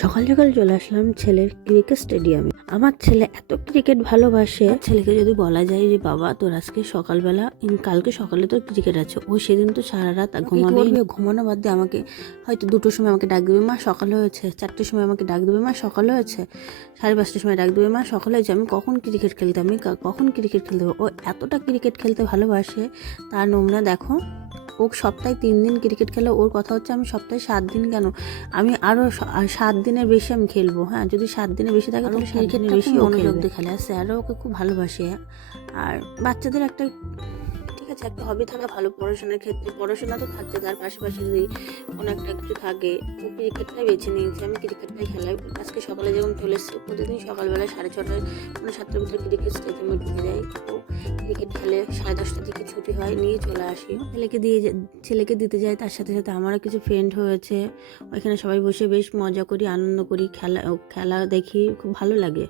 সকাল সকাল চলে আসলাম ছেলের ক্রিকেট স্টেডিয়ামে। আমার ছেলে এত ক্রিকেট ভালোবাসে, ছেলেকে যদি বলা যায় যে বাবা তোর আজকে সকালবেলা কালকে সকালে তোর ক্রিকেট আছে, ও সেদিন তো সারা রাত ঘুমাবে। ঘুমানো বাদ দিয়ে আমাকে হয়তো 2টোর সময় আমাকে ডাক দেবে, মা সকাল হয়েছে। 4টের সময় আমাকে ডাক দেবে, মা সকাল হয়েছে। 5:30টার সময় ডাক দেবে, মা সকাল হয়েছে। আমি কখন ক্রিকেট খেলতে ও এতটা ক্রিকেট খেলতে ভালোবাসে, তার নমুনা দেখো। ও সপ্তাহে 3 দিন ক্রিকেট খেলে, ওর কথা হচ্ছে আমি সপ্তাহে 7 দিন কেন, আমি আরও 7 দিনের বেশি আমি খেলবো। হ্যাঁ, যদি 7 দিনের বেশি থাকে তাহলে ক্রিকেটটা বেশি মনোযোগ দিয়ে খেলে। আর স্যারও ওকে খুব ভালোবাসে। আর বাচ্চাদের একটা ঠিক আছে, একটা হবি থাকা ভালো পড়াশোনার ক্ষেত্রে। পড়াশোনা তো থাকছে, তার পাশাপাশি যদি কোনো একটা কিছু থাকে, তো ক্রিকেটটাই বেছে নিয়েছি। আমি ক্রিকেটটাই খেলাই। আজকে সকালে যখন চলে এসেছি, প্রতিদিন সকালবেলা 6:30 মানে 7টার ভিতরে ক্রিকেট স্টেডিয়ামে ঢুকে যাই। তো ক্রিকেট খেলে 10:30টার দিকে ছুটি হয়, নিয়ে চলে আসি। ছেলেকে দিতে যাই। তার সাথে সাথে আমারও কিছু ফ্রেন্ড হয়েছে, ওইখানে সবাই বসে বেশ মজা করি, আনন্দ করি, খেলা দেখি, খুব ভালো লাগে।